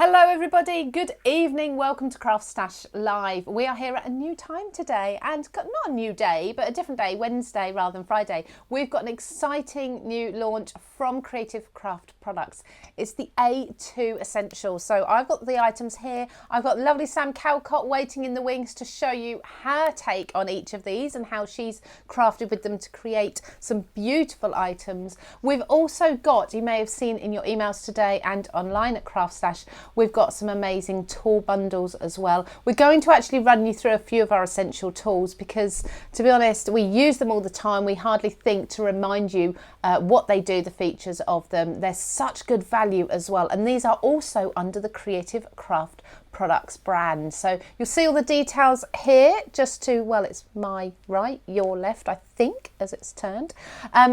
Hello everybody, good evening, welcome to CraftStash Live. We are here at a new time today, and not a new day, but a different day, Wednesday rather than Friday. We've got an exciting new launch from Creative Craft Products. It's the A2 Essentials. So I've got the items here. I've got lovely Sam Calcott waiting in the wings to show you her take on each of these and how she's crafted with them to create some beautiful items. We've also got, you may have seen in your emails today and online at CraftStash, we've got some amazing tool bundles as well. We're going to actually run you through a few of our essential tools because, to be honest, we use them all the time. We hardly think to remind you what they do, the features of them. They're such good value as well. And these are also under the Creative Craft Products brand. So you'll see all the details here just to, well, it's my right, your left, I think, as it's turned.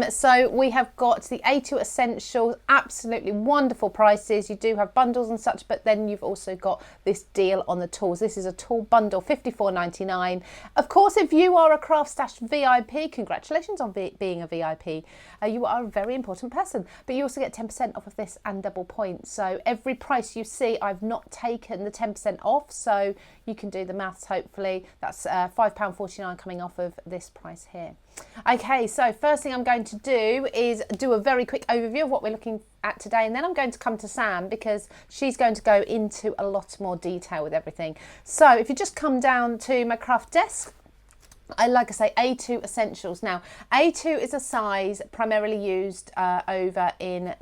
So we have got the A2 Essentials, absolutely wonderful prices. You do have bundles and such, but then you've also got this deal on the tools. This is a tool bundle, $54.99. Of course, if you are a CraftStash VIP, congratulations on being a VIP. You are a very important person, but you also get 10% off of this and double points. So every price you see, I've not taken the 10% off, so you can do the maths hopefully. That's £5.49 coming off of this price here. Okay, so first thing I'm going to do is do a very quick overview of what we're looking at today, and then I'm going to come to Sam because she's going to go into a lot more detail with everything. So if you just come down to my craft desk, like I say, A2 Essentials. Now, A2 is a size primarily used over in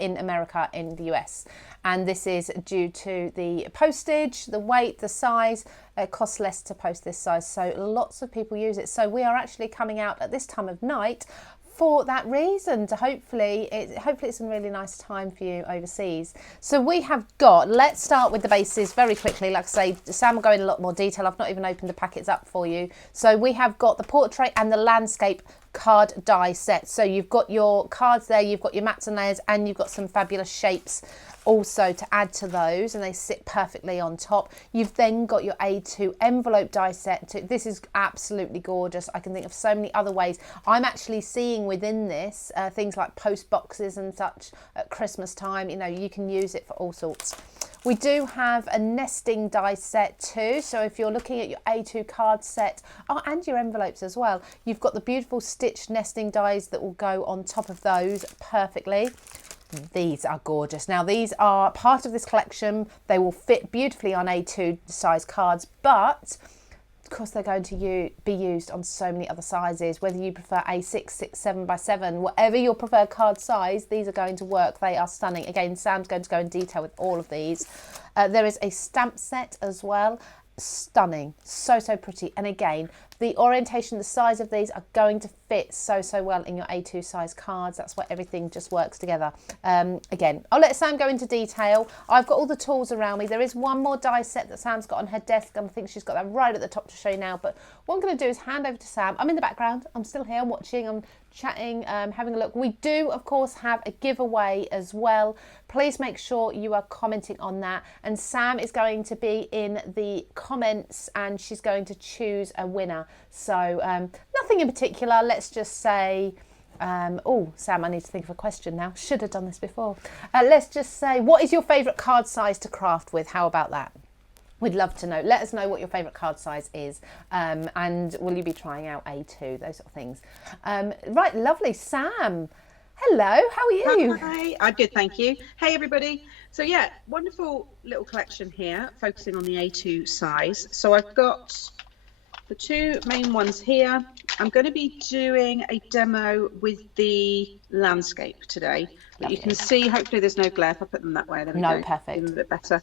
America, in the US, and this is due to the postage, the weight, the size. It costs less to post this size, so lots of people use it. So we are actually coming out at this time of night for that reason, to hopefully it's a really nice time for you overseas. So we have got, let's start with the bases very quickly. Like I say, Sam will go in a lot more detail. I've not even opened the packets up for you. So we have got the portrait and the landscape card die set. So you've got your cards there, you've got your mats and layers, and you've got some fabulous shapes also to add to those, and they sit perfectly on top. You've then got your A2 envelope die set. This is absolutely gorgeous. I can think of so many other ways. I'm actually seeing within this things like post boxes and such at Christmas time. You know, you can use it for all sorts. We do have a nesting die set too. So if you're looking at your A2 card set, and your envelopes as well, you've got the beautiful stitched nesting dies that will go on top of those perfectly. These are gorgeous. Now, these are part of this collection. They will fit beautifully on A2 size cards, but of course they're going to be used on so many other sizes, whether you prefer A6, 6, 7 by 7, whatever your preferred card size, these are going to work. They are stunning. Again, Sam's going to go in detail with all of these. There is a stamp set as well. Stunning, so pretty, and again, the orientation, the size of these are going to fit so well in your A2 size cards. That's why everything just works together. Again, I'll let Sam go into detail. I've got all the tools around me. There is one more die set that Sam's got on her desk, and I think she's got that right at the top to show you now, but what I'm going to do is hand over to Sam. I'm in the background, I'm still here, I'm watching, I'm chatting, having a look. We do of course have a giveaway as well. Please make sure you are commenting on that, and Sam is going to be in the comments and she's going to choose a winner. So nothing in particular, let's just say Sam, I need to think of a question now. Should have done this before. Let's just say, what is your favourite card size to craft with? How about that? We'd love to know. Let us know what your favourite card size is, and will you be trying out A2, those sort of things. Right, lovely. Sam, hello, how are you? Hi, I'm good, thank you. Hey everybody. So yeah, wonderful little collection here, focusing on the A2 size. So I've got the two main ones here. I'm going to be doing a demo with the landscape today. But you can see, hopefully there's no glare if I put them that way. There we go. No, perfect. A bit better.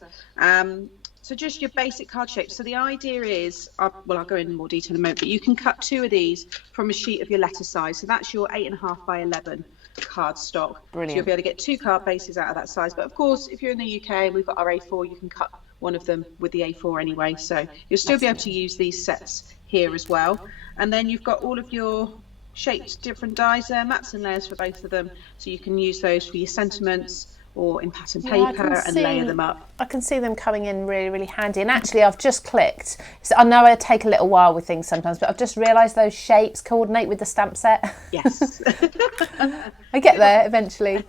So just your basic card shape. So the idea is, I'll go into more detail in a moment, but you can cut two of these from a sheet of your letter size. So that's your 8.5 by 11 card stock. Brilliant. So you'll be able to get two card bases out of that size. But of course, if you're in the UK and we've got our A4, you can cut one of them with the A4 anyway. So you'll still be able to use these sets here as well. And then you've got all of your shaped different dies there, mats and layers for both of them. So you can use those for your sentiments or in pattern paper and layer them up. I can see them coming in really handy. And actually I've just clicked, so I know it take a little while with things sometimes, but I've just realised those shapes coordinate with the stamp set. Yes. I get there eventually.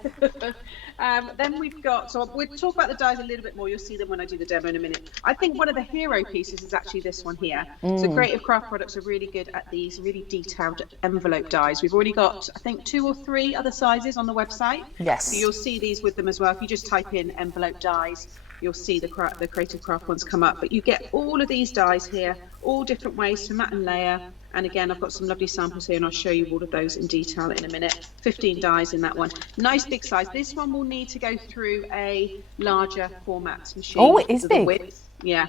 Then we've got, so we'll talk about the dies a little bit more. You'll see them when I do the demo in a minute. I think one of the hero pieces is actually this one here. So Creative Craft Products are really good at these really detailed envelope dies. We've already got, I think, 2 or 3 other sizes on the website. Yes. So you'll see these with them as well. If you just type in envelope dies, you'll see the Creative Craft ones come up. But you get all of these dies here, all different ways to mat and layer. And again, I've got some lovely samples here and I'll show you all of those in detail in a minute. 15 dies in that one. Nice big size. This one will need to go through a larger format machine. Oh, it is big. Width. Yeah,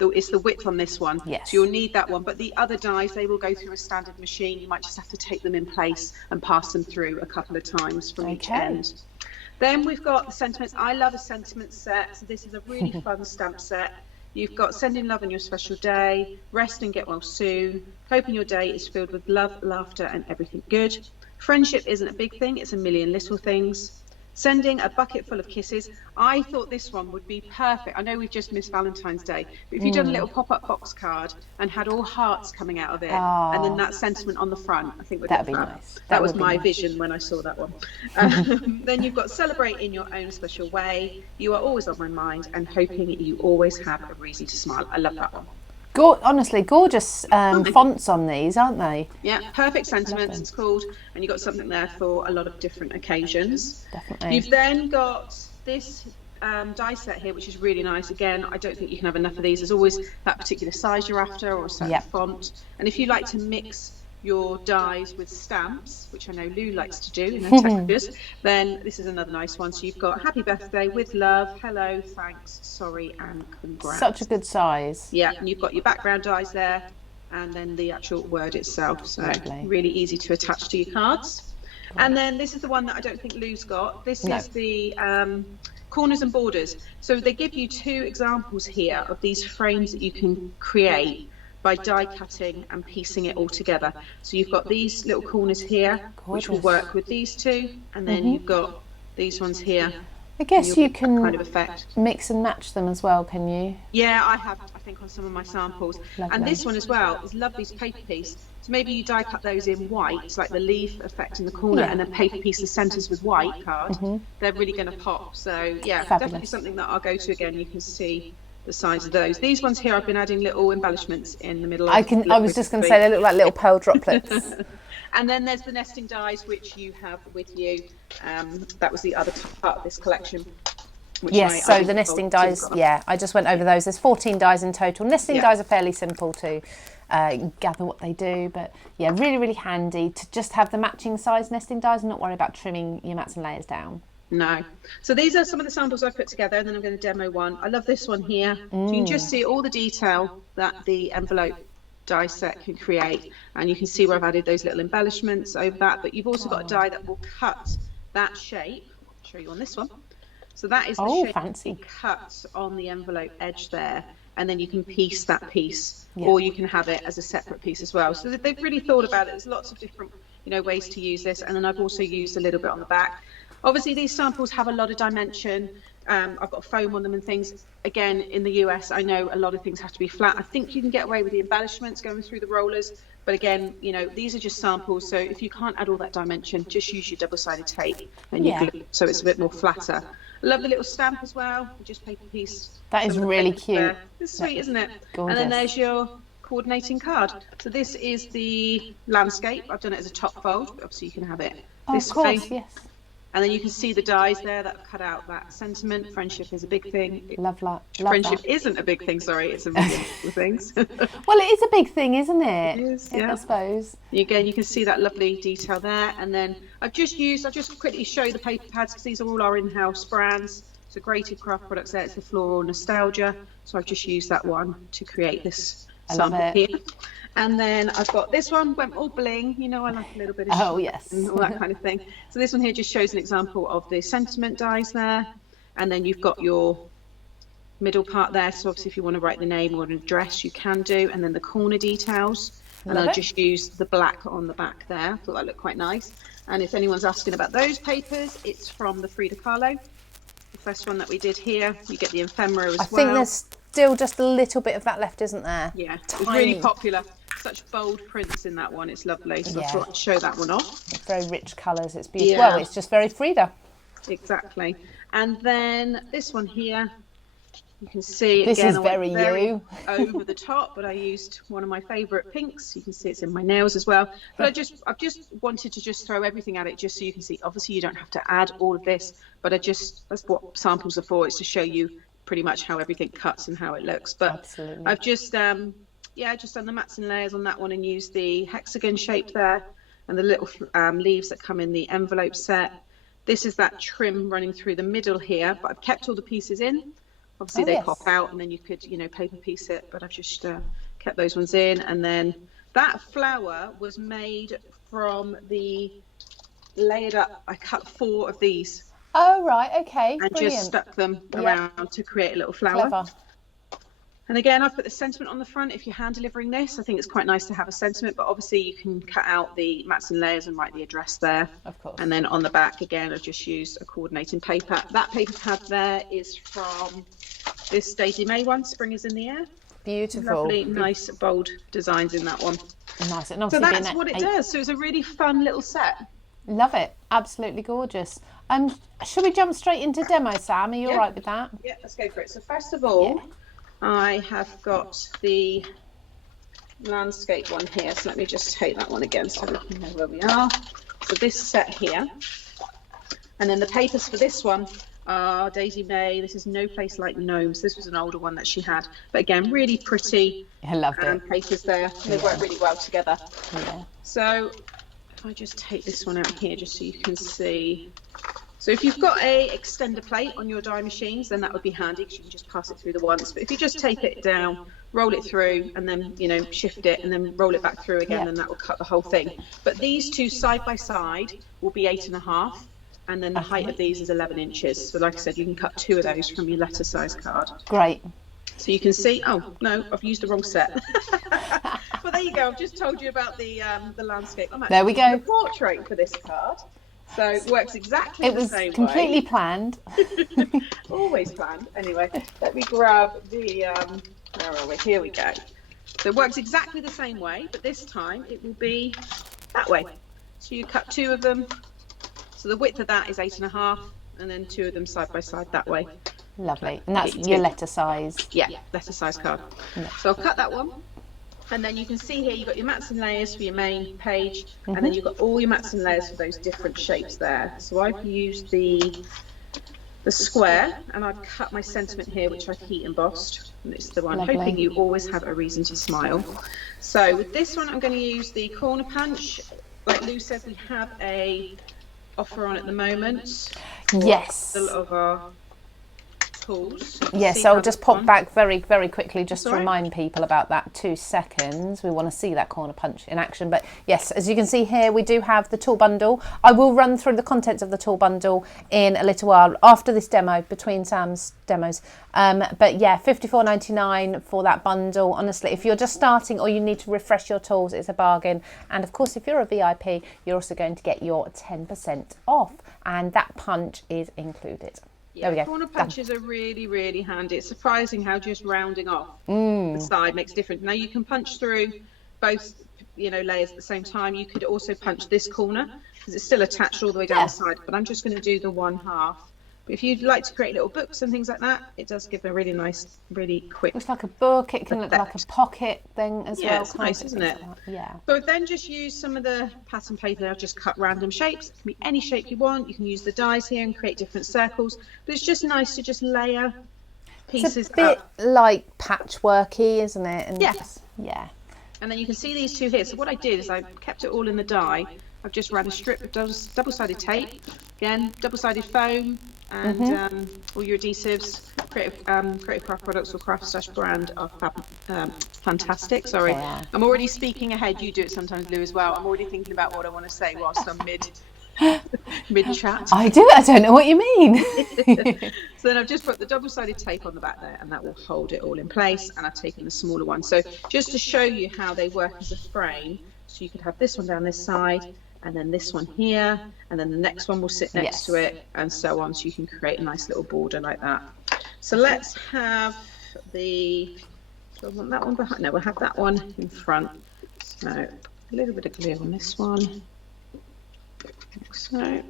it's the width on this one. Yes. So you'll need that one. But the other dies, they will go through a standard machine. You might just have to take them in place and pass them through a couple of times from each end. Then we've got the sentiments. I love a sentiment set. So this is a really fun stamp set. You've got sending love on your special day, rest and get well soon, hoping your day is filled with love, laughter and everything good. Friendship isn't a big thing, it's a million little things. Sending a bucket full of kisses. I thought this one would be perfect. I know we've just missed Valentine's Day, but if you'd done a little pop-up box card and had all hearts coming out of it, and then that sentiment on the front, I think would be nice. That was my vision when I saw that one. Then you've got celebrate in your own special way. You are always on my mind and hoping you always have a reason to smile. I love that one. Honestly, gorgeous fonts on these, aren't they? Yeah, perfect sentiments it's called, and you've got something there for a lot of different occasions. Definitely. You've then got this die set here, which is really nice. Again, I don't think you can have enough of these. There's always that particular size you're after or a certain font. And if you like to mix your dies with stamps, which I know Lou likes to do in her textures, then this is another nice one. So you've got happy birthday, with love, hello, thanks, sorry, and congrats. Such a good size. Yeah, and you've got your background dies there, and then the actual word itself. So really easy to attach to your cards. And then this is the one that I don't think Lou's got. This is the corners and borders. So they give you 2 examples here of these frames that you can create by die cutting and piecing it all together. So you've got these little corners here, which will work with these 2, and then you've got these ones here. I guess you can kind of effect. Mix and match them as well, can you? Yeah, I have, I think, on some of my samples. Lovely. And this one as well is lovely paper piece. So maybe you die cut those in white, like the leaf effect in the corner, and then paper piece the centres with white card. They're really going to pop. So yeah, definitely something that I'll go to again. You can see the size of those. These ones here, I've been adding little embellishments in the middle of. I was just going to say they look like little pearl droplets. And then there's the nesting dies, which you have with you. That was the other part of this collection. Yes, so the nesting dies, I just went over those. There's 14 dies in total. Nesting dies are fairly simple to gather what they do, but yeah, really, really handy to just have the matching size nesting dies and not worry about trimming your mats and layers down. No. So these are some of the samples I've put together, and then I'm going to demo one. I love this one here. So you can just see all the detail that the envelope die set can create, and you can see where I've added those little embellishments over that, but you've also got a die that will cut that shape. I'll show you on this one. So that is the shape fancy cut on the envelope edge there, and then you can piece that piece, or you can have it as a separate piece as well. So they've really thought about it. There's lots of different ways to use this, and then I've also used a little bit on the back. Obviously, these samples have a lot of dimension. I've got foam on them and things. Again, in the US, I know a lot of things have to be flat. I think you can get away with the embellishments going through the rollers. But again, these are just samples. So if you can't add all that dimension, just use your double-sided tape and you glue, so it's a bit more flatter. I love the little stamp as well. Just paper piece. That is really cute. There. It's sweet, isn't it? Gorgeous. And then there's your coordinating card. So this is the landscape. I've done it as a top fold. But obviously, you can have it this way. Yes. And then you can see the dies there that cut out that sentiment. Friendship is a big thing. Love that. Friendship isn't a big thing, sorry. It's a million things. Well, it is a big thing, isn't it? It is, yeah. I suppose. Again, you can see that lovely detail there. And then I'll just quickly show you the paper pads, because these are all our in-house brands. So Creative Craft Products there. It's the Floral Nostalgia. So I've just used that one to create this sample here. And then I've got this one, went all bling. I like a little bit of and all that kind of thing. So this one here just shows an example of the sentiment dies there. And then you've got your middle part there. So obviously if you want to write the name or an address, you can do. And then the corner details. And I'll just use the black on the back there. I thought that looked quite nice. And if anyone's asking about those papers, it's from the Frida Kahlo. The first one that we did here. You get the ephemera as well. I think there's still just a little bit of that left, isn't there? Yeah, it's really popular. Such bold prints in that one. It's lovely. So I thought I'd show that one off. Very rich colours. It's beautiful. Yeah. Well, it's just very Frida. Exactly. And then this one here, you can see This again, is I went very you. over the top, but I used one of my favorite pinks. You can see it's in my nails as well. But I've just wanted to just throw everything at it just so you can see. Obviously, you don't have to add all of this, but that's what samples are for. It's to show you pretty much how everything cuts and how it looks. But Absolutely. I've just just done the mats and layers on that one and used the hexagon shape there and the little leaves that come in the envelope set. This is that trim running through the middle here, but I've kept all the pieces in. Obviously they pop out and then you could, paper piece it, but I've just kept those ones in. And then that flower was made from the layered up, I cut 4 of these. Oh, right, okay, and brilliant. Just stuck them around to create a little flower. Clever. And again, I've put the sentiment on the front. If you're hand delivering this, I think it's quite nice to have a sentiment, but obviously you can cut out the mats and layers and write the address there. Of course. And then on the back, again, I've just used a coordinating paper. That paper pad there is from this Daisy May one, Spring is in the Air. Beautiful. Lovely, nice, bold designs in that one. Nice. And So obviously that's what it does. So it's a really fun little set. Love it. Absolutely gorgeous. Should we jump straight into demo, Sam? Are you all right with that? Yeah, let's go for it. So first of all, I have got the landscape one here. So let me just take that one again so we can know where we are. So this set here. And then the papers for this one are Daisy May. This is No Place Like Gnomes. This was an older one that she had. But again, really pretty. I loved it. Papers there. They work really well together. Yeah. So if I just take this one out here just so you can see. So if you've got a extender plate on your die machines, then that would be handy because you can just pass it through the once. But if you just take it down, roll it through, and then shift it, and then roll it back through again, then that will cut the whole thing. But these two side by side will be 8.5, and then the height of these is 11 inches. So like I said, you can cut 2 of those from your letter size card. Great. So you can see. Oh no, I've used the wrong set. Well, there you go. I've just told you about the landscape. There we go. The portrait for this card. So it works exactly the same way. It was completely planned. Always planned. Anyway, let me grab the, where are we? Here we go. So it works exactly the same way, but this time it will be that way. So you cut 2 of them. So the width of that is 8.5, and then 2 of them side by side that way. Lovely. And that's your letter size. Yeah, letter size card. So I'll cut that one. And then you can see here, you've got your mats and layers for your main page, and then you've got all your mats and layers for those different shapes there. So I've used the square, and I've cut my sentiment here, which I've heat embossed. And it's the one, Lovely. Hoping you always have a reason to smile. So with this one, I'm going to use the corner punch. Like Lou said, we have a offer on at the moment. Yes. A lot of our tools. Yes, so I'll just pop back very, very quickly just to remind people about that. 2 seconds. We want to see that corner punch in action. But yes, as you can see here, we do have the tool bundle. I will run through the contents of the tool bundle in a little while after this demo, between Sam's demos. But yeah, $54.99 for that bundle. Honestly, if you're just starting or you need to refresh your tools, it's a bargain. And of course, if you're a VIP, you're also going to get your 10% off, and that punch is included. Yeah, there we go. Corner punches are really, really handy. It's surprising how just rounding off the side makes a difference. Now you can punch through both, layers at the same time. You could also punch this corner because it's still attached all the way down the side. But I'm just going to do the one half. But if you'd like to create little books and things like that, it does give a really nice, really quick. Looks like a book. It can look like a pocket thing as well. Yeah, it's nice, isn't it? Yeah. So I've then just used some of the pattern paper. I've just cut random shapes. It can be any shape you want. You can use the dies here and create different circles. But it's just nice to just layer pieces It's a bit up. like patchworky, isn't it? And Yes. Yeah. And then you can see these 2 here. So what I did is I kept it all in the die. I've just ran a strip of double-sided tape, again, double-sided foam, and all your adhesives. Creative Craft Products or CraftStash brand are fantastic. Sorry, I'm already speaking ahead. You do it sometimes, Lou, as well. I'm already thinking about what I want to say whilst I'm mid-chat. I don't know what you mean. So then I've just put the double-sided tape on the back there, and that will hold it all in place. And I've taken the smaller one. So just to show you how they work as a frame, so you could have this one down this side, and then this one here, and then the next one will sit next to it, and so on. So you can create a nice little border like that. So let's have do I want that one behind? No, we'll have that one in front. So a little bit of glue on this one. Like so.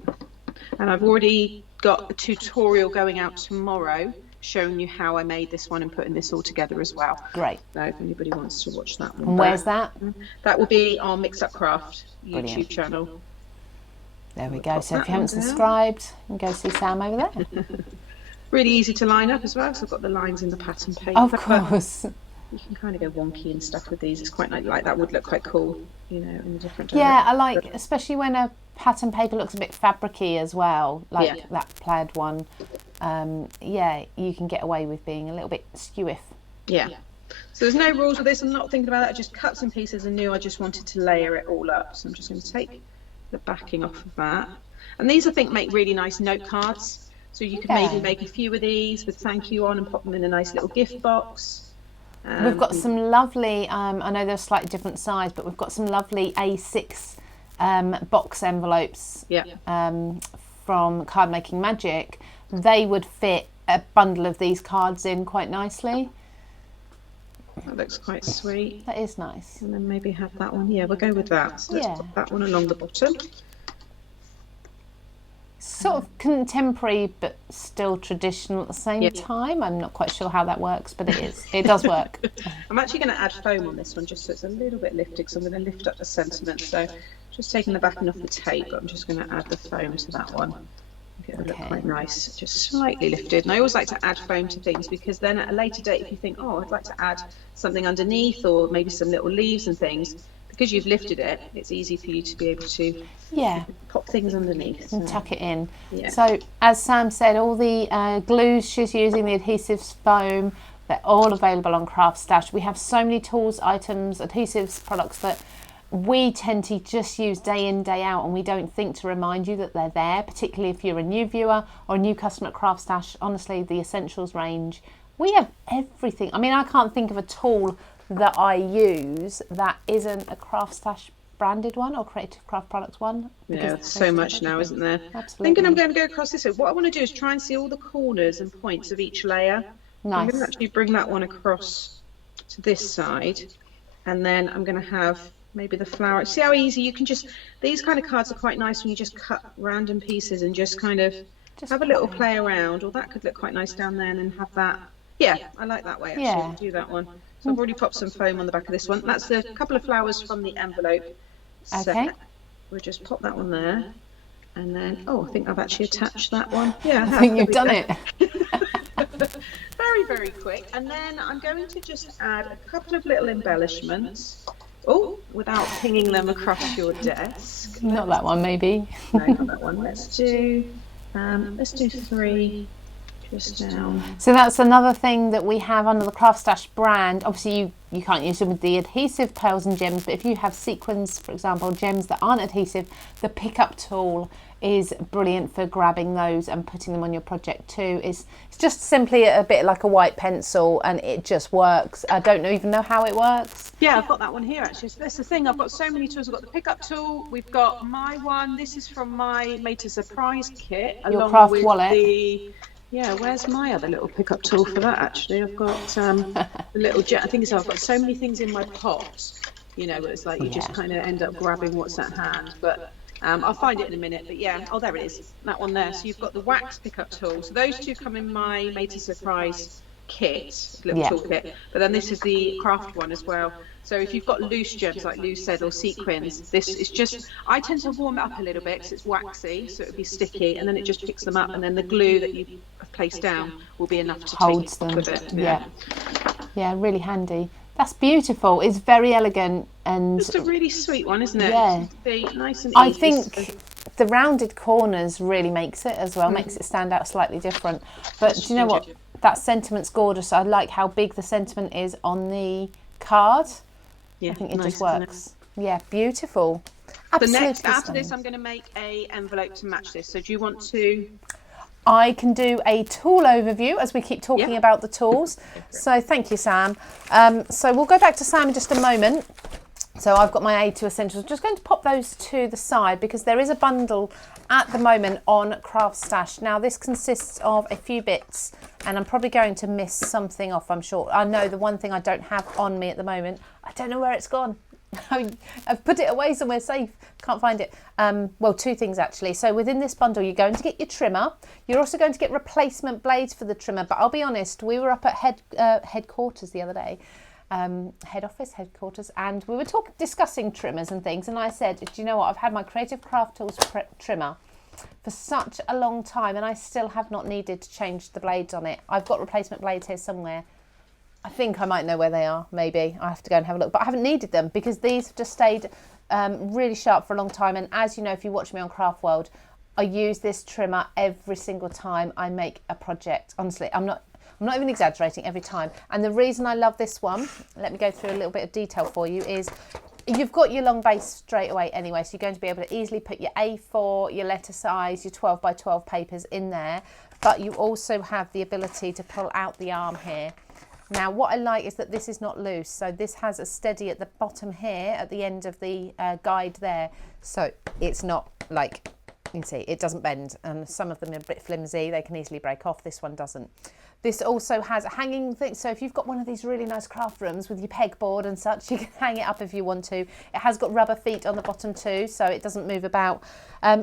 And I've already got a tutorial going out tomorrow showing you how I made this one and putting this all together as well. Great. So if anybody wants to watch that one. And where's that? That will be on Mix Up Craft YouTube Brilliant. channel. There we go. So if you haven't subscribed, you can go see Sam over there. Really easy to line up as well, so I've got the lines in the pattern paper. Of course. You can kind of go wonky and stuff with these. It's quite like that would look quite cool, you know, in a different Yeah, I like, especially when a pattern paper looks a bit fabricy as well, like that plaid one. Yeah, you can get away with being a little bit skewiff. Yeah. So there's no rules with this. I'm not thinking about that. I just cut some pieces and knew I just wanted to layer it all up. So I'm just going to take the backing off of that. And these, I think, make really nice note cards. So you could maybe make a few of these with thank you on and pop them in a nice little gift box. We've got some lovely, I know they're slightly different size, but we've got some lovely A6 box envelopes from Card Making Magic. They would fit a bundle of these cards in quite nicely. That looks quite sweet. That is nice. And then maybe have that one. Yeah, we'll go with that. So let's put that one along the bottom. Sort of contemporary but still traditional at the same time. I'm not quite sure how that works, but it is. It does work. I'm actually going to add foam on this one just so it's a little bit lifted, because I'm going to lift up the sentiment. So just taking the backing off the tape, but I'm just going to add the foam to that one. Get it look quite nice, just slightly lifted. And I always like to add foam to things, because then at a later date, if you think, oh, I'd like to add something underneath or maybe some little leaves and things, because you've lifted it, it's easy for you to be able to pop things underneath and tuck it in. So as Sam said, all the glues she's using, the adhesives, foam, they're all available on CraftStash. We have so many tools, items, adhesives, products that we tend to just use day in, day out, and we don't think to remind you that they're there, particularly if you're a new viewer or a new customer at CraftStash. Honestly, the essentials range, we have everything. I mean, I can't think of a tool that I use that isn't a CraftStash branded one or Creative Craft Products one. Yeah, there's so much now, isn't there? Absolutely. Thinking I'm going to go across this way. What I want to do is try and see all the corners and points of each layer. Nice. I'm going to actually bring that one across to this side, and then I'm going to have maybe the flower. See how easy you can just, these kind of cards are quite nice when you just cut random pieces and just kind of have a little play around, or that could look quite nice down there, and then have that. Yeah, I like that way actually. Do that one. So I've already popped some foam on the back of this one. That's the couple of flowers from the envelope set. We'll just pop that one there, and then I think I've actually attached that one. Yeah, I think you've done it. Very, very quick. And then I'm going to just add a couple of little embellishments. Oh, without pinging them across your desk. Not that one, maybe. No, not that one. Let's do 3 just down. So that's another thing that we have under the CraftStash brand. Obviously, you can't use them with the adhesive pearls and gems, but if you have sequins, for example, gems that aren't adhesive, the pickup tool is brilliant for grabbing those and putting them on your project too. It's just simply a bit like a white pencil, and it just works. I don't even know how it works. Yeah, I've got that one here actually. So that's the thing, I've got so many tools. I've got the pickup tool, we've got my one, this is from my Made to Surprise kit. Your craft wallet. Yeah, where's my other little pickup tool for that actually? I've got the little jet. I think I've got so many things in my pot, you know, it's like you just kind of end up grabbing what's at hand. But I'll find it in a minute. But yeah, there it is, that one there. So you've got the wax pickup tool. So those two come in my Made to Surprise kit, little toolkit. But then this is the craft one as well. So if you've got loose gems, like Lou said, or sequins, this is just, I tend to warm it up a little bit because it's waxy, so it would be sticky, and then it just picks them up, and then the glue that you have placed down will be enough to holds take them. Off of it. Yeah, really handy. That's beautiful. It's very elegant and just a really sweet one, isn't it? Yeah, nice and easy. I think the rounded corners really makes it as well, makes it stand out slightly different. But do you know what? That sentiment's gorgeous. I like how big the sentiment is on the card. Yeah, I think it just works. Yeah, beautiful. Absolutely. After this, I'm going to make a envelope to match this. So do you want to? I can do a tool overview as we keep talking about the tools. So thank you, Sam. So we'll go back to Sam in just a moment. So I've got my A2 Essentials. I'm just going to pop those to the side because there is a bundle at the moment on CraftStash. Now this consists of a few bits, and I'm probably going to miss something off, I'm sure. I know the one thing I don't have on me at the moment, I don't know where it's gone. I've put it away somewhere safe. Can't find it. Well, two things actually. So within this bundle, you're going to get your trimmer. You're also going to get replacement blades for the trimmer. But I'll be honest, we were up at headquarters the other day, headquarters, and we were discussing trimmers and things. And I said, do you know what? I've had my Creative Craft Tools trimmer for such a long time, and I still have not needed to change the blades on it. I've got replacement blades here somewhere. I think I might know where they are, maybe. I have to go and have a look. But I haven't needed them because these have just stayed really sharp for a long time. And as you know, if you watch me on Craft World, I use this trimmer every single time I make a project. Honestly, I'm not even exaggerating, every time. And the reason I love this one, let me go through a little bit of detail for you, is you've got your long base straight away anyway. So you're going to be able to easily put your A4, your letter size, your 12 by 12 papers in there. But you also have the ability to pull out the arm here. Now, what I like is that this is not loose. So this has a steady at the bottom here, at the end of the guide there. So it's not like, you can see, it doesn't bend. And some of them are a bit flimsy. They can easily break off. This one doesn't. This also has a hanging thing. So if you've got one of these really nice craft rooms with your pegboard and such, you can hang it up if you want to. It has got rubber feet on the bottom too, so it doesn't move about.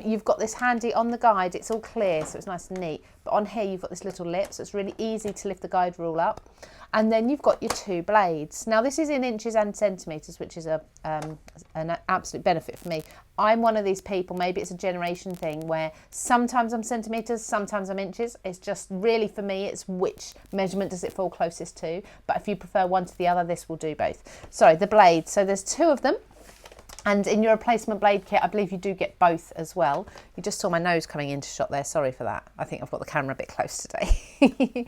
You've got this handy on the guide. It's all clear, so it's nice and neat. But on here, you've got this little lip, so it's really easy to lift the guide rule up. And then you've got your two blades. Now this is in inches and centimetres, which is an absolute benefit for me. I'm one of these people, maybe it's a generation thing, where sometimes I'm centimetres, sometimes I'm inches. It's just really, for me, it's which measurement does it fall closest to. But if you prefer one to the other, this will do both. Sorry, the blades. So there's two of them. And in your replacement blade kit, I believe you do get both as well. You just saw my nose coming into shot there. Sorry for that. I think I've got the camera a bit close today.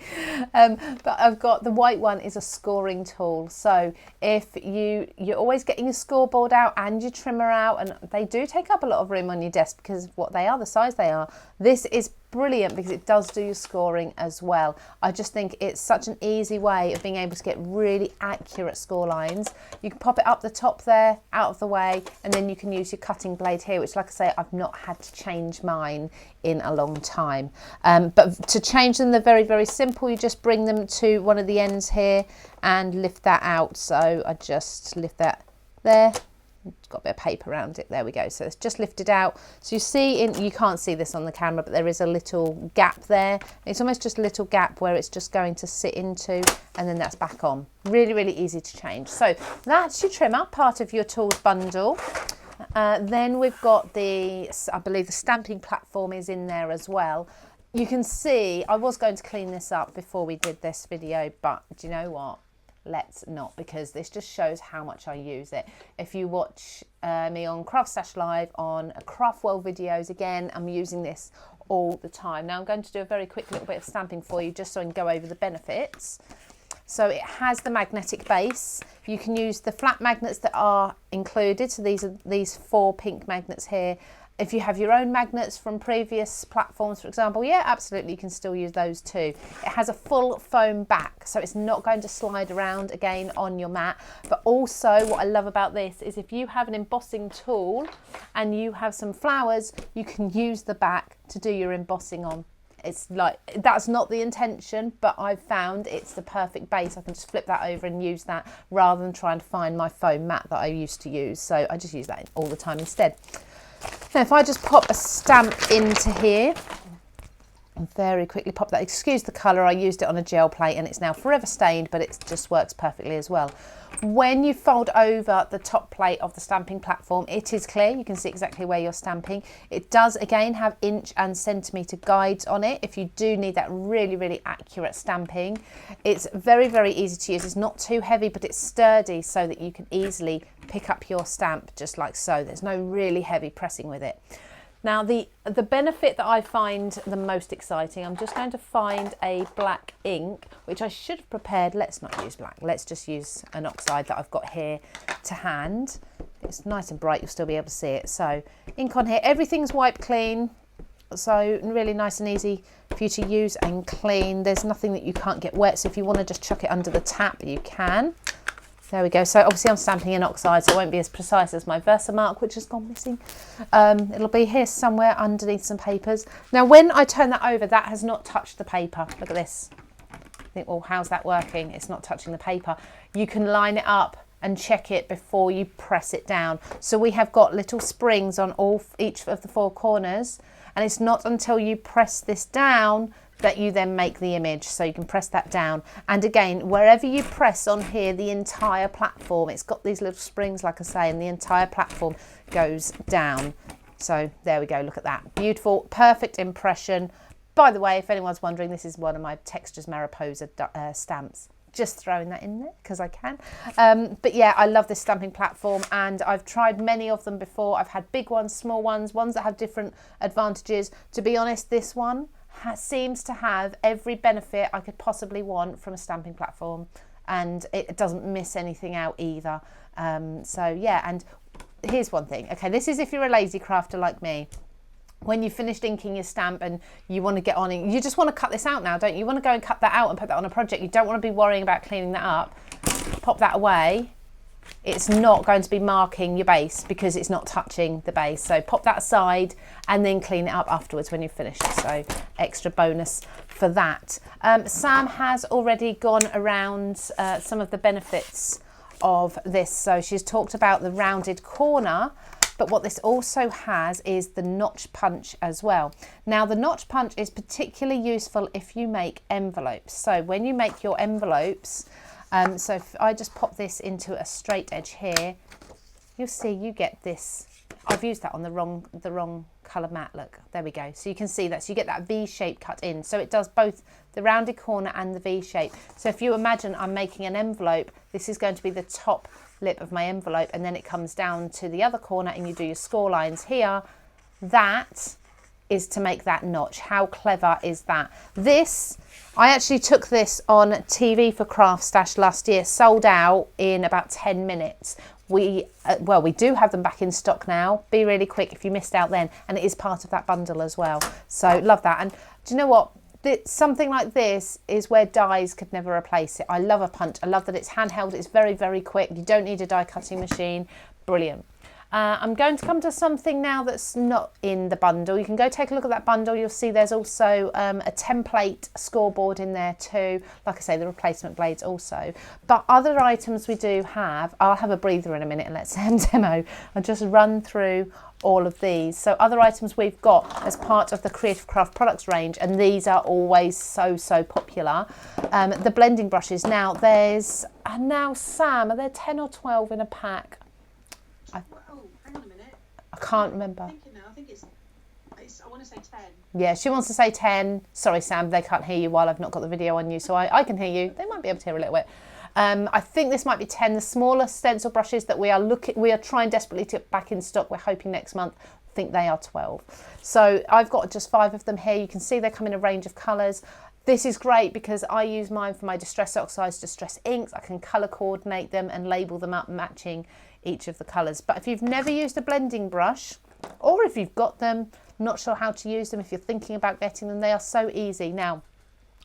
But I've got the white one is a scoring tool. So if you're always getting your scoreboard out and your trimmer out, and they do take up a lot of room on your desk because of what they are, the size they are. This is brilliant because it does do your scoring as well. I just think it's such an easy way of being able to get really accurate score lines. You can pop it up the top there, out of the way, and then you can use your cutting blade here, which, like I say, I've not had to change mine in a long time. But to change them, they're very, very simple. You just bring them to one of the ends here and lift that out. So I just lift that there. It's got a bit of paper around it. There we go. So it's just lifted out. So you see, you can't see this on the camera, but there is a little gap there. It's almost just a little gap where it's just going to sit into, and then that's back on. Really, really easy to change. So that's your trimmer, part of your tools bundle. Then we've got I believe the stamping platform is in there as well. You can see, I was going to clean this up before we did this video, but do you know what? Let's not, because this just shows how much I use it. If you watch me on CraftStash Live, on Craft World videos, again, I'm using this all the time. Now I'm going to do a very quick little bit of stamping for you just so I can go over the benefits. So it has the magnetic base. You can use the flat magnets that are included. So these are these 4 pink magnets here. If you have your own magnets from previous platforms, for example, yeah, absolutely, you can still use those too. It has a full foam back, so it's not going to slide around again on your mat. But also, what I love about this is if you have an embossing tool and you have some flowers, you can use the back to do your embossing on. It's like, that's not the intention, but I've found it's the perfect base. I can just flip that over and use that rather than trying to find my foam mat that I used to use. So I just use that all the time instead. Now, if I just pop a stamp into here, and very quickly pop that, excuse the colour, I used it on a gel plate and it's now forever stained, but it just works perfectly as well. When you fold over the top plate of the stamping platform, it is clear, you can see exactly where you're stamping. It does again have inch and centimetre guides on it if you do need that really, really accurate stamping. It's very, very easy to use. It's not too heavy, but it's sturdy so that you can easily pick up your stamp just like so. There's no really heavy pressing with it. Now the benefit that I find the most exciting, I'm just going to find a black ink, which I should have prepared. Let's not use black, let's just use an oxide that I've got here to hand. It's nice and bright, you'll still be able to see it. So ink on here, everything's wiped clean, so really nice and easy for you to use and clean. There's nothing that you can't get wet, so if you want to just chuck it under the tap, you can. There we go. So obviously I'm stamping in oxide, so it won't be as precise as my Versamark, which has gone missing. It'll be here somewhere underneath some papers. Now, when I turn that over, that has not touched the paper. Look at this. I think, well, how's that working? It's not touching the paper. You can line it up and check it before you press it down. So we have got little springs on each of the 4 corners, and it's not until you press this down that you then make the image. So you can press that down, and again, wherever you press on here, the entire platform, it's got these little springs like I say, and the entire platform goes down. So there we go, look at that, beautiful, perfect impression. By the way, if anyone's wondering, this is one of my Textures Mariposa stamps. Just throwing that in there because I can. But yeah, I love this stamping platform, and I've tried many of them before. I've had big ones, small ones that have different advantages. To be honest, this one seems to have every benefit I could possibly want from a stamping platform, and it doesn't miss anything out either. So yeah, and here's one thing. Okay, this is if you're a lazy crafter like me. When you've finished inking your stamp and you want to get on, you just want to cut this out now, don't you? You want to go and cut that out and put that on a project. You don't want to be worrying about cleaning that up. Pop that away. It's not going to be marking your base because it's not touching the base. So pop that aside and then clean it up afterwards when you've finished. So extra bonus for that. Sam has already gone around some of the benefits of this. So she's talked about the rounded corner, but what this also has is the notch punch as well. Now the notch punch is particularly useful if you make envelopes. So when you make your envelopes, so if I just pop this into a straight edge here, you'll see you get this. I've used that on the wrong colour mat, look, there we go. So you can see that, so you get that V shape cut in. So it does both the rounded corner and the V shape. So if you imagine I'm making an envelope, this is going to be the top lip of my envelope, and then it comes down to the other corner and you do your score lines here. That is to make that notch. How clever is that? This, I actually took this on TV for CraftStash last year, sold out in about 10 minutes. We do have them back in stock now. Be really quick if you missed out then, and it is part of that bundle as well. So love that. And do you know what? Something like this is where dies could never replace it. I love a punch. I love that it's handheld. It's very, very quick. You don't need a die cutting machine. Brilliant. I'm going to come to something now that's not in the bundle. You can go take a look at that bundle. You'll see there's also a template scoreboard in there too. Like I say, the replacement blades also. But other items we do have, I'll have a breather in a minute and let Sam demo. I'll just run through all of these. So other items we've got as part of the Creative Craft products range, and these are always so popular. The blending brushes. Now there's, now Sam, are there 10 or 12 in a pack? I can't remember. I think it's I want to say 10. Yeah, she wants to say 10. Sorry, Sam, they can't hear you while I've not got the video on you, so I can hear you. They might be able to hear a little bit. I think this might be 10. The smaller stencil brushes that we are trying desperately to get back in stock. We're hoping next month. I think they are 12. So I've got just 5 of them here. You can see they come in a range of colours. This is great because I use mine for my Distress Oxides, Distress Inks. I can colour coordinate them and label them up matching each of the colours. But if you've never used a blending brush, or if you've got them, not sure how to use them, if you're thinking about getting them, they are so easy. Now,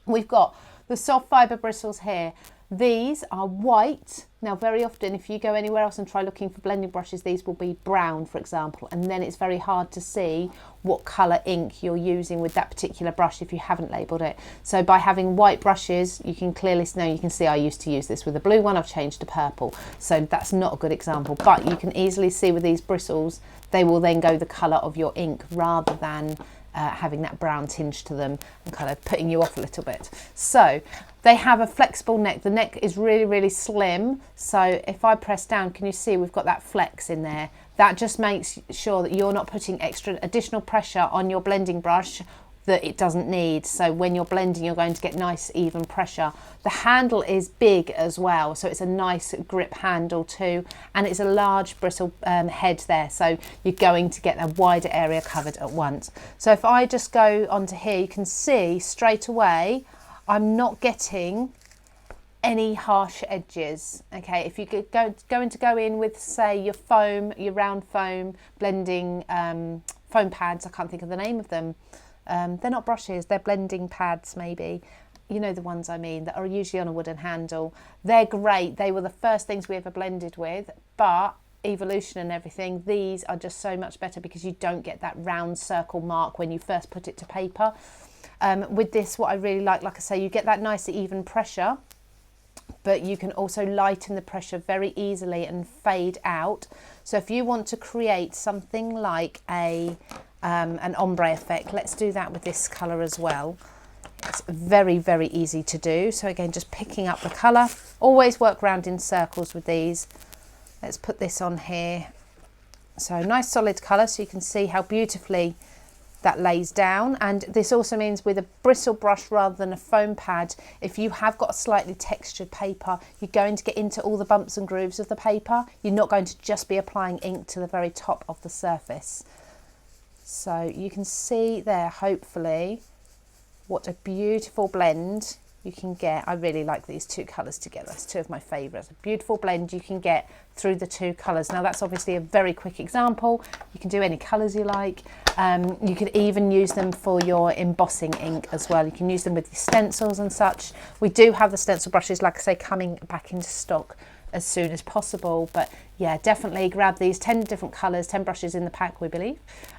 we've got the soft fibre bristles here. These are white. Now, very often, if you go anywhere else and try looking for blending brushes, these will be brown, for example, and then it's very hard to see what colour ink you're using with that particular brush if you haven't labelled it. So by having white brushes, you can clearly know, you can see I used to use this with a blue one, I've changed to purple. So that's not a good example, but you can easily see with these bristles, they will then go the colour of your ink rather than having that brown tinge to them and kind of putting you off a little bit. So they have a flexible neck. The neck is really slim. So if I press down, can you see we've got that flex in there? That just makes sure that you're not putting additional pressure on your blending brush that it doesn't need. So when you're blending, you're going to get nice even pressure. The handle is big as well, so it's a nice grip handle too, and it's a large bristle head there, so you're going to get a wider area covered at once. So if I just go onto here, you can see straight away I'm not getting any harsh edges. Okay, if you could go in with, say, your foam, your round foam blending foam pads, I can't think of the name of them. They're not brushes, they're blending pads maybe. You know the ones I mean, that are usually on a wooden handle. They're great. They were the first things we ever blended with, but evolution and everything, these are just so much better because you don't get that round circle mark when you first put it to paper. With this, what I really like I say, you get that nice even pressure, but you can also lighten the pressure very easily and fade out. So if you want to create something like an ombre effect, let's do that with this colour as well. It's very, very easy to do. So again, just picking up the colour. Always work round in circles with these. Let's put this on here. So nice solid colour, so you can see how beautifully that lays down. And this also means with a bristle brush rather than a foam pad, if you have got a slightly textured paper, you're going to get into all the bumps and grooves of the paper. You're not going to just be applying ink to the very top of the surface. So you can see there, hopefully, what a beautiful blend you can get. I really like these two colours together. It's two of my favourites. A beautiful blend you can get through the two colours. Now that's obviously a very quick example. You can do any colours you like. You can even use them for your embossing ink as well. You can use them with your stencils and such. We do have the stencil brushes, like I say, coming back into stock as soon as possible, but yeah, definitely grab these 10 different colours, 10 brushes in the pack, we believe.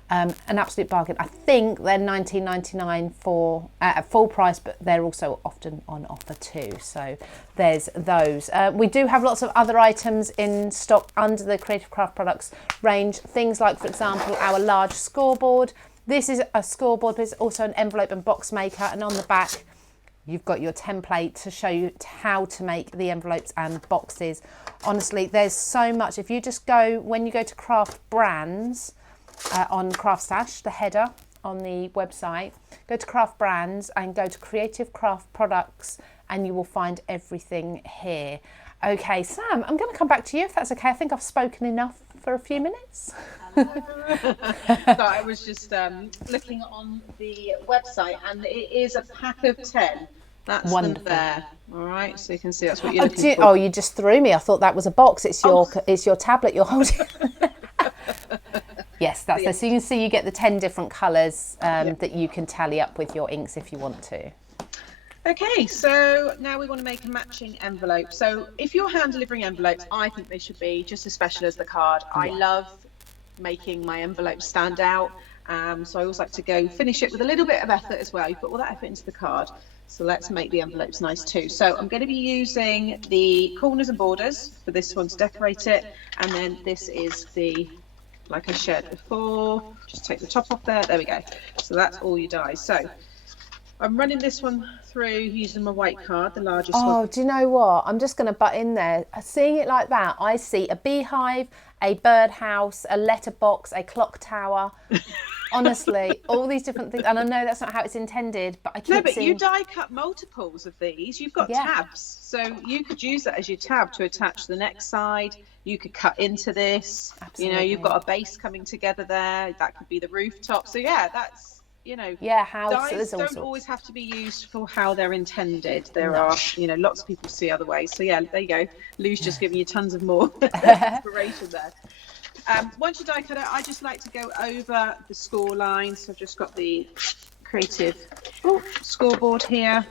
An absolute bargain. I think they're $19.99 for at full price, but they're also often on offer too, so there's those. We do have lots of other items in stock under the Creative Craft Products range, things like, for example, our large scoreboard. This is a scoreboard, but it's also an envelope and box maker, and on the back you've got your template to show you how to make the envelopes and boxes. Honestly, there's so much. If you just go, when you go to Craft Brands on CraftStash, the header on the website, go to Craft Brands and go to Creative Craft Products, and you will find everything here. Okay, Sam, I'm going to come back to you if that's okay. I think I've spoken enough for a few minutes. So I was just looking on the website, and it is a pack of 10. That's wonderful. Them there. All right, so you can see that's what you're looking for. Oh, you just threw me. I thought that was a box. It's your tablet you're holding. Yes, that's it. So you can see you get the 10 different colours that you can tally up with your inks if you want to. Okay, so now we want to make a matching envelope. So if you're hand delivering envelopes, I think they should be just as special as the card. Yeah. I love making my envelopes stand out. So I always like to go finish it with a little bit of effort as well. You put all that effort into the card. So let's make the envelopes nice too. So I'm going to be using the corners and borders for this one to decorate it. And then this is the, like I shared before, just take the top off there. There we go. So that's all your dies. So I'm running this one through using my white card, the largest one. Oh, do you know what? I'm just going to butt in there. Seeing it like that, I see a beehive, a birdhouse, a letterbox, a clock tower. Honestly, all these different things. And I know that's not how it's intended, but I keep No, but seeing... you die cut multiples of these. You've got tabs. So you could use that as your tab to attach the next side. You could cut into this. Absolutely. You know, you've got a base coming together there. That could be the rooftop. So yeah, that's... You know, dies don't always have to be used for how they're intended. There are, you know, lots of people see other ways. So yeah, there you go. Lou's just giving you tons of more inspiration there. Once you die cut it, I just like to go over the score line. So I've just got the Creative scoreboard here,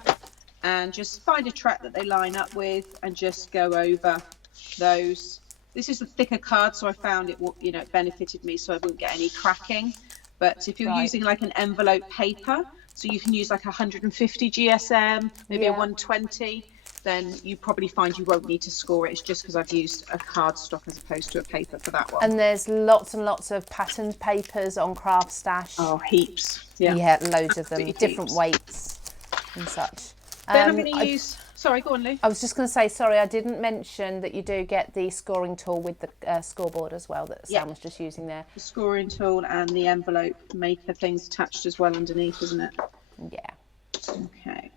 and just find a track that they line up with, and just go over those. This is a thicker card, so I found it, you know, it benefited me, so I wouldn't get any cracking. But if you're using like an envelope paper, so you can use like 150 GSM, maybe a 120, then you probably find you won't need to score it. It's just because I've used a cardstock as opposed to a paper for that one. And there's lots and lots of patterned papers on CraftStash. Oh, heaps. Yeah, loads of them, different weights and such. Then I'm going to use... Sorry, go on, Lou. I was just going to say, sorry, I didn't mention that you do get the scoring tool with the scoreboard as well that Sam was just using there. The scoring tool and the envelope maker things attached as well underneath, isn't it? Yeah. Okay.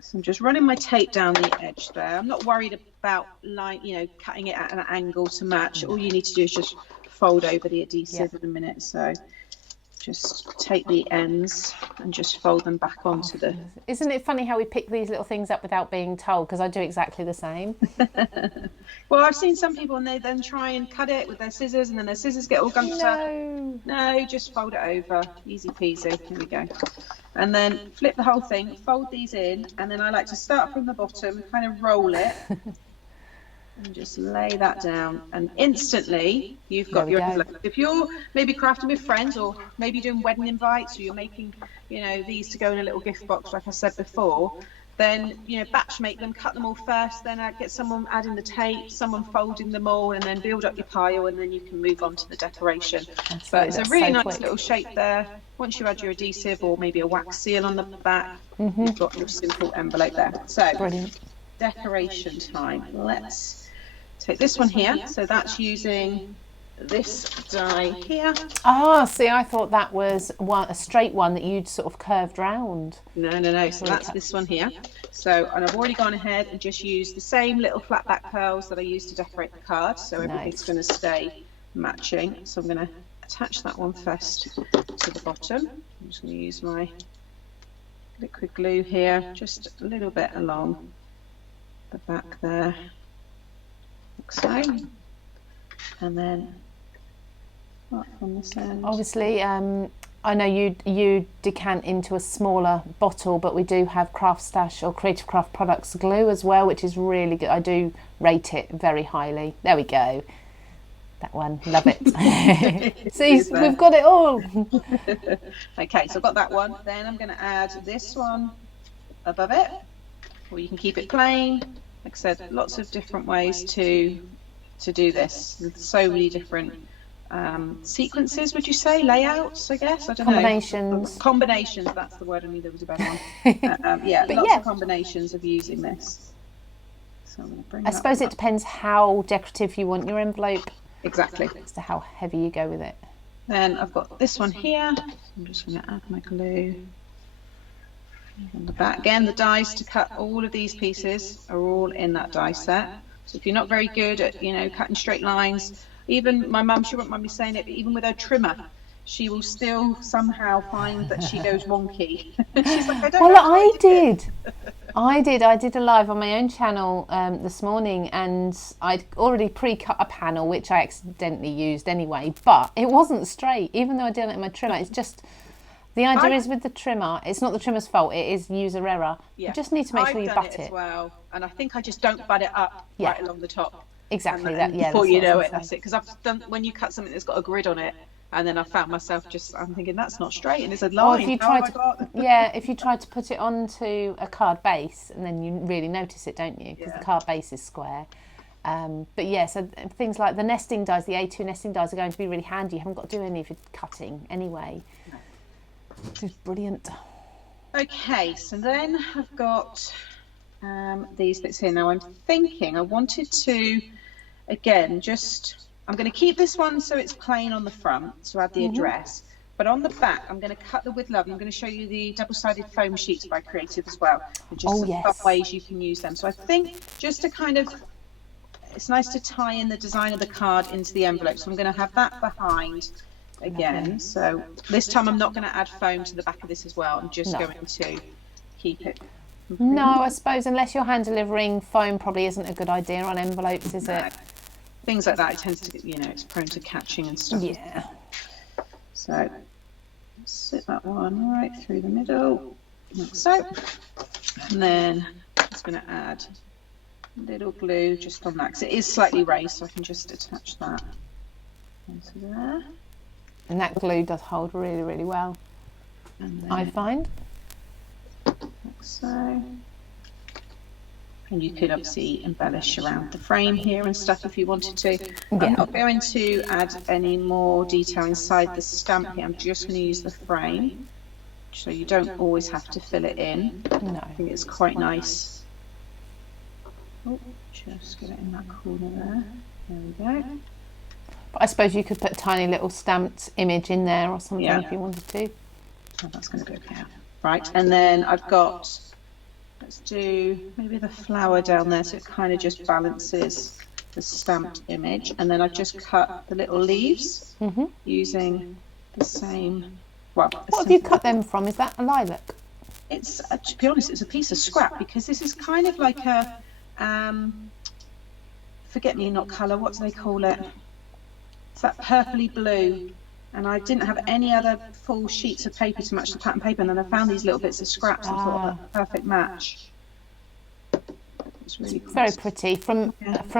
So I'm just running my tape down the edge there. I'm not worried about, like, you know, cutting it at an angle to match. All you need to do is just fold over the adhesive in a minute. So just take the ends and just fold them back onto the... Isn't it funny how we pick these little things up without being told? Because I do exactly the same. Well, I've seen some people and they then try and cut it with their scissors, and then their scissors get all gunked up. No, just fold it over. Easy peasy. Here we go. And then flip the whole thing, fold these in, and then I like to start from the bottom, kind of roll it, and just lay that down, and instantly you've got your envelope. If you're maybe crafting with friends, or maybe doing wedding invites, or you're making, you know, these to go in a little gift box, like I said before, then, you know, batch make them, cut them all first, then get someone adding the tape, someone folding them all, and then build up your pile, and then you can move on to the decoration. Absolutely, But it's a that's really so nice quick. little shape there. Once you add your adhesive or maybe a wax seal on the back, you've got your simple envelope there. So Brilliant. decoration time. Let's take this one here. So that's using this die here. Ah, see, I thought that was a straight one that you'd sort of curved round. No. So that's this one here. So, and I've already gone ahead and just used the same little flat back pearls that I used to decorate the card. So everything's going to stay matching. So I'm going to attach that one first to the bottom. I'm just going to use my liquid glue here, just a little bit along the back there, like so. And then from this end. Obviously, I know you decant into a smaller bottle, but we do have CraftStash or Creative Craft Products glue as well, which is really good. I do rate it very highly. There we go. That one, love it. See, we've got it all. Okay, so I've got that one. Then I'm going to add this one above it, or you can keep it plain. Like I said, lots of different ways to do this. There's so many different sequences, would you say? Layouts, I guess? I don't know. Combinations, that's the word I knew there was a better one. Yeah, lots of combinations of using this. So I'm going to bring I suppose it depends how decorative you want your envelope. Exactly. As to how heavy you go with it. Then I've got this one here. I'm just going to add my glue on the back. Again, the dies to cut all of these pieces are all in that die set. So if you're not very good at, you know, cutting straight lines, even my mum, she won't mind me saying it, but even with her trimmer, she will still somehow find that she goes wonky. She's like, I don't know. Well, I did a live on my own channel this morning, and I'd already pre-cut a panel, which I accidentally used anyway, but it wasn't straight, even though I did it in my trimmer. It's just, the idea is with the trimmer, it's not the trimmer's fault, it is user error. You just need to make sure you butt it. As well, and I think I just don't butt it up right along the top. Exactly, before you know it, that's it. Because I've done, when you cut something that's got a grid on it, and then I found myself I'm thinking that's not straight, and it's a line. If you try to put it onto a card base, and then you really notice it, don't you? Because the card base is square. But yeah, so things like the nesting dies, the A2 nesting dies are going to be really handy. You haven't got to do any of your cutting anyway. Which is brilliant. Okay, so then I've got these bits here. Now I'm thinking I wanted to, again, I'm going to keep this one so it's plain on the front, to add the address. But on the back, I'm going to cut the With Love. I'm going to show you the double-sided foam sheets by Creative as well. And just some fun ways you can use them. So I think just to kind of, it's nice to tie in the design of the card into the envelope. So I'm going to have that behind again. So this time I'm not going to add foam to the back of this as well. I'm just going to keep it. No, I suppose unless you're hand delivering, foam probably isn't a good idea on envelopes, is it? Things like that, it tends to, you know, it's prone to catching and stuff. Yeah. So sit that one right through the middle, like so. And then I'm just going to add a little glue just on that, because it is slightly raised, so I can just attach that into there. And that glue does hold really, really well, I find. Like so. And you could obviously embellish around the frame here and stuff if you wanted to. I'm not going to add any more detail inside the stamp here. I'm just going to use the frame, so you don't always have to fill it in. No. I think it's quite nice. Oh, just get it in that corner there. There we go. But I suppose you could put a tiny little stamped image in there or something if you wanted to. Oh, that's going to go okay. Right, and then I've got, let's do maybe the flower down there, so it kind of just balances the stamped image. And then I've just cut the little leaves using the same, well, what have you cut them from? Is that a lilac? It's, to be honest, it's a piece of scrap, because this is kind of like a forget-me-not colour, what do they call it? It's that purpley blue. And I didn't have any other full sheets of paper to match the pattern paper, and then I found these little bits of scraps and thought, oh, that's a perfect match. It's really cool. Very pretty. From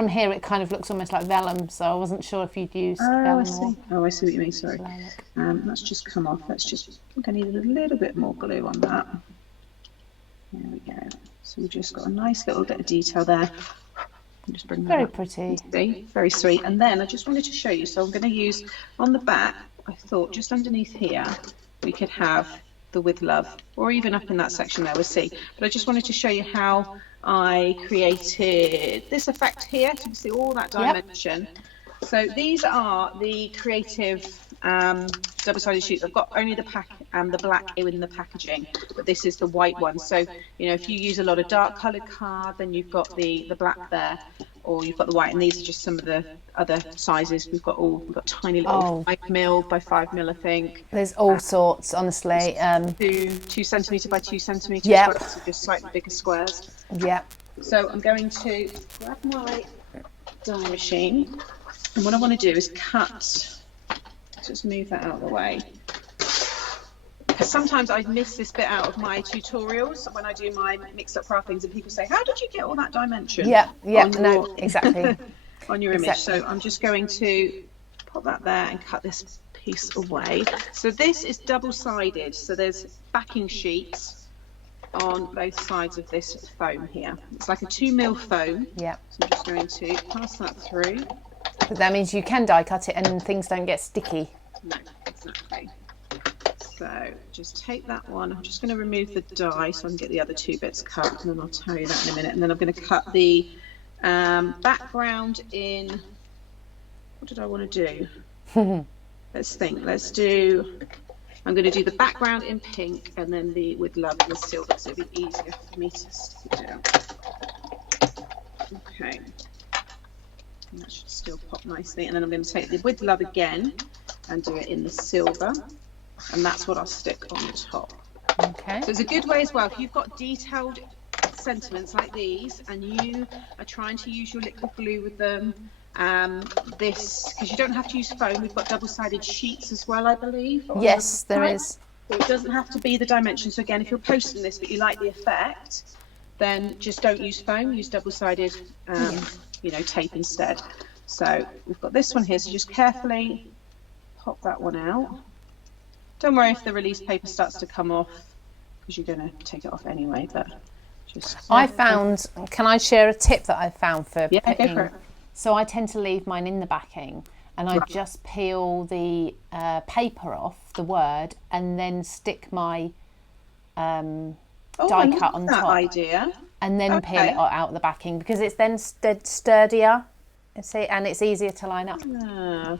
here it kind of looks almost like vellum, so I wasn't sure if you'd used vellum. I see what you mean, sorry. Let's just come off. I think I need a little bit more glue on that. There we go. So we've just got a nice little bit of detail there. Just bring that Very up. pretty. See? Very sweet. And then I just wanted to show you, so I'm going to use on the back, I thought just underneath here we could have the with love, or even up in that section there, we'll see. But I just wanted to show you how I created this effect here, so you can see all that dimension. Yep. So these are the creative double-sided sheets. I've got only the black in the packaging, but this is the white one. So, you know, if you use a lot of dark coloured card, then you've got the black there, or you've got the white. And these are just some of the other sizes. We've got tiny little 5mm by 5mm, I think. There's all sorts, honestly. 2 centimetre by 2 centimetre. Yep. So just slightly bigger squares. Yep. So I'm going to grab my die machine. And what I want to do is cut, just move that out of the way. Because sometimes I miss this bit out of my tutorials when I do my mix-up craftings, and people say, how did you get all that dimension? Yeah, no, exactly. On your image. So I'm just going to pop that there and cut this piece away. So this is double-sided, so there's backing sheets on both sides of this foam here. It's like a 2mm foam. Yeah. So I'm just going to pass that through. But that means you can die cut it and things don't get sticky. No, exactly. So just take that one. I'm just going to remove the die so I can get the other 2 bits cut, and then I'll tell you that in a minute. And then I'm going to cut the background in. What did I want to do? Let's think. I'm going to do the background in pink, and then the with love in the silver, so it'll be easier for me to stick it down. Okay. And that should still pop nicely, and then I'm going to take the with love again and do it in the silver, and that's what I'll stick on the top. Okay. So it's a good way as well, if you've got detailed sentiments like these and you are trying to use your liquid glue with them, because you don't have to use foam, we've got double-sided sheets as well, I believe. Yes, there is. So it doesn't have to be the dimension. So again, if you're posting this but you like the effect, then just don't use foam, use double-sided tape instead. So we've got this one here, so just carefully pop that one out. Don't worry if the release paper starts to come off, because you're going to take it off anyway, but just... can I share a tip that I found for putting? Go for it. So I tend to leave mine in the backing, and I just peel the paper off, the word, and then stick my die cut on top. Idea. And then peel it out of the backing, because it's then sturdier, see, and it's easier to line up.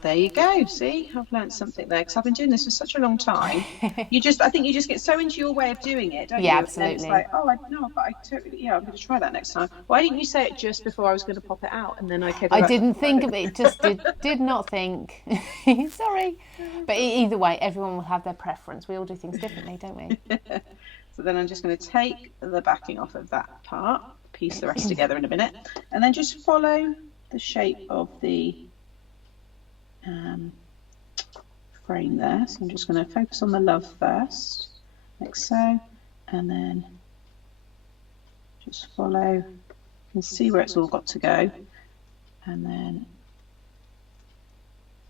There you go. See, I've learned something there, because I've been doing this for such a long time. I think you just get so into your way of doing it, don't you? Yeah, absolutely. And it's like, I'm going to try that next time. Why didn't you say it just before I was going to pop it out, and then I didn't think of it. Just did not think. Sorry, but either way, everyone will have their preference. We all do things differently, don't we? So then I'm just going to take the backing off of that part, piece the rest together in a minute, and then just follow the shape of the frame there. So I'm just going to focus on the love first, like so, and then just follow. You can see where it's all got to go, and then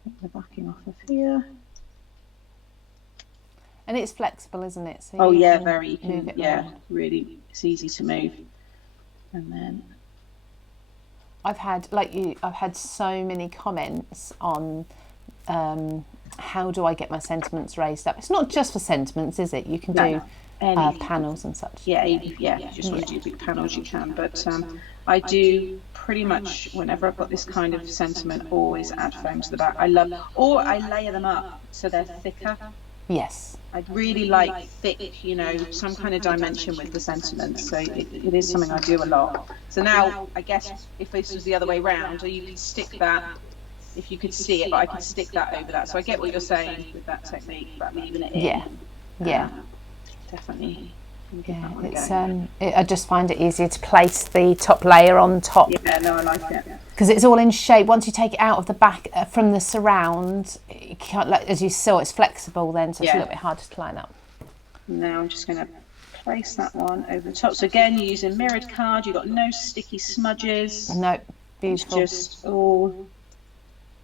take the backing off of here. And it's flexible, isn't it? So very. Really, it's easy to move. And then I've had so many comments on how do I get my sentiments raised up. It's not just for sentiments, is it? You can do panels and such. Yeah, if you just want to do big panels, you can. But I do pretty much, whenever I've got this kind of sentiment, always add foam to the back. I layer them up so they're thicker. Yes. I really like thick, some kind of dimension with the sentiment. So it is something I do a lot. So now, I guess, if this was the other way round, or you could stick that, if you could see it, but I could stick that over that. So I get what you're saying with that technique about leaving it in. Yeah. Definitely. Yeah, it's I just find it easier to place the top layer on top. Yeah, no, I like it. Because it's all in shape. Once you take it out of the back from the surround, you can't, as you saw, it's flexible then, so it's a little bit harder to line up. Now I'm just going to place that one over the top. So again, you're using mirrored card. You've got no sticky smudges. No, beautiful. It's just all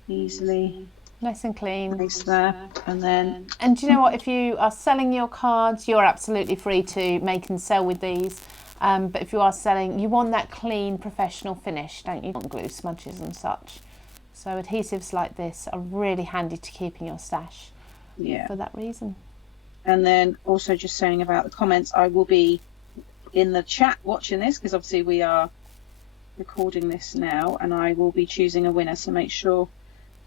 easily nice and clean. Nice there. And do you know what? If you are selling your cards, you're absolutely free to make and sell with these. But if you are selling, you want that clean, professional finish, don't you? You want glue smudges and such. So adhesives like this are really handy to keep in your stash for that reason. And then also just saying about the comments, I will be in the chat watching this, because obviously we are recording this now, and I will be choosing a winner. So make sure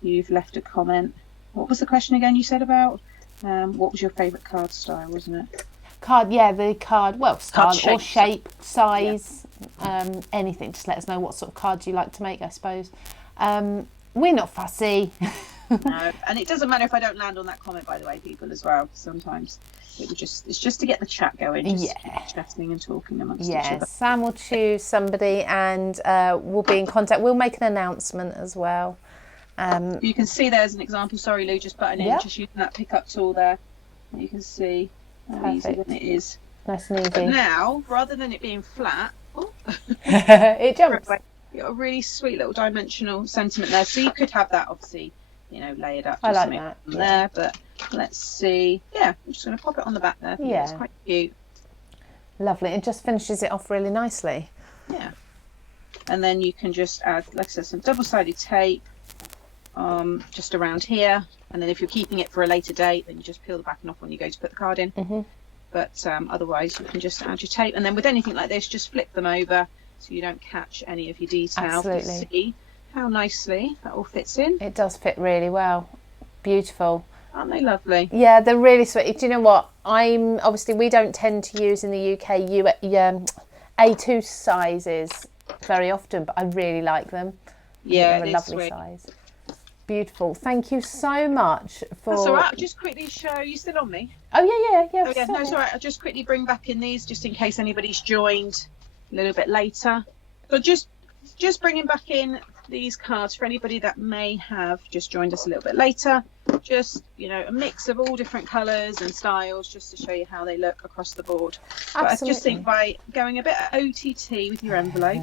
you've left a comment. What was the question again you said about? What was your favourite card style, wasn't it? Card, yeah, the card, well, style Card or shape, size, anything. Just let us know what sort of cards you like to make, I suppose. We're not fussy. No, and it doesn't matter if I don't land on that comment, by the way, people, as well. Sometimes it's just to get the chat going, just chatting and talking amongst each other. Sam will choose somebody, and we'll be in contact. We'll make an announcement as well. You can see there's an example. Sorry, Lou, just butting in, just using that pickup tool there. You can see how easy it is. Nice and easy. But now, rather than it being flat, it jumps. You've got a really sweet little dimensional sentiment there. So you could have that, obviously, layered up. I like that. There, but let's see. Yeah, I'm just going to pop it on the back there. Yeah, it's quite cute. Lovely. It just finishes it off really nicely. Yeah. And then you can just add, like I said, some double-sided tape just around here. And then if you're keeping it for a later date, then you just peel the backing off when you go to put the card in. Mm-hmm. But otherwise, you can just add your tape. And then with anything like this, just flip them over so you don't catch any of your detail. Absolutely. See how nicely that all fits in. It does fit really well. Beautiful. Aren't they lovely? Yeah, they're really sweet. Do you know what? Obviously we don't tend to use in the UK A2 sizes very often, but I really like them. Yeah, they're a lovely size. Beautiful. Thank you so much for. That's all right. I'll just quickly show. You still on me? Oh yeah. Oh yeah. No, it's all right. I'll just quickly bring back in these, just in case anybody's joined a little bit later. So just bringing back in these cards for anybody that may have just joined us a little bit later. Just, a mix of all different colours and styles, just to show you how they look across the board. But I just think by going a bit of OTT with your envelope,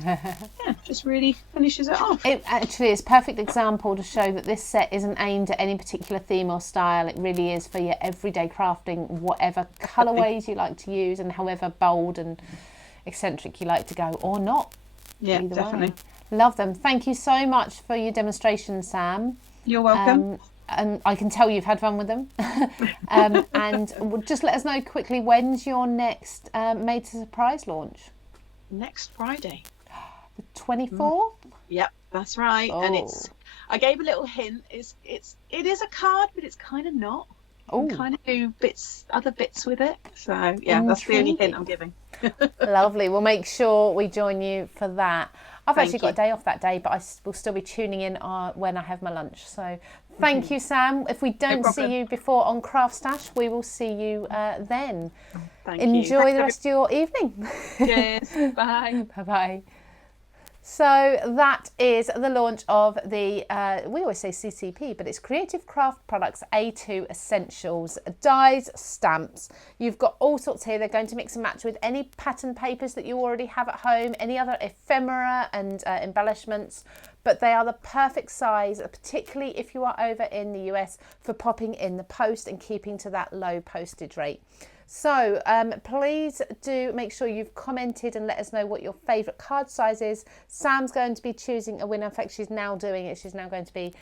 just really finishes it off. It actually is a perfect example to show that this set isn't aimed at any particular theme or style. It really is for your everyday crafting, whatever colourways you like to use and however bold and eccentric you like to go, or not. Yeah, definitely. Love them. Thank you so much for your demonstration, Sam. You're welcome. And I can tell you've had fun with them. And just let us know quickly, when's your next Made to Surprise launch? Next Friday. The 24th? Yep, that's right. Oh. And I gave a little hint. It is a card, but it's kind of not. You can kind of do other bits with it. So yeah, that's the only hint I'm giving. Lovely. We'll make sure we join you for that. I've actually got a day off that day, but I will still be tuning in when I have my lunch. So thank you, Sam. If we don't see you before on CraftStash, we will see you then. Enjoy the rest of your evening. Cheers. Bye. Bye-bye. So that is the launch of the, we always say CCP, but it's Creative Craft Products A2 Essentials. Dies, stamps. You've got all sorts here. They're going to mix and match with any pattern papers that you already have at home, any other ephemera and embellishments. But they are the perfect size, particularly if you are over in the US, for popping in the post and keeping to that low postage rate. So please do make sure you've commented and let us know what your favourite card size is. Sam's going to be choosing a winner. In fact, she's now doing it. She's now going to be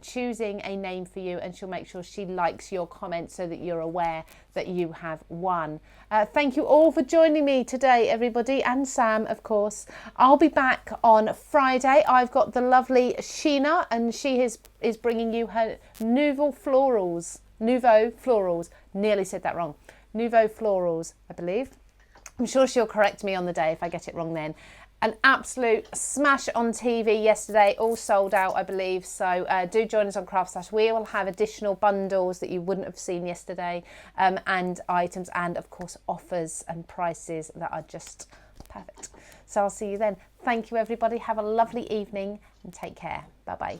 choosing a name for you, and she'll make sure she likes your comment so that you're aware that you have won. Thank you all for joining me today, everybody, and Sam, of course. I'll be back on Friday. I've got the lovely Sheena, and she is bringing you her Nouveau Florals. Nearly said that wrong. Nouveau Florals, I believe. I'm sure she'll correct me on the day if I get it wrong then. An absolute smash on TV yesterday, all sold out, I believe. So do join us on CraftStash. We will have additional bundles that you wouldn't have seen yesterday, and items, and of course offers and prices that are just perfect. So I'll see you then. Thank you, everybody. Have a lovely evening and take care. Bye-bye.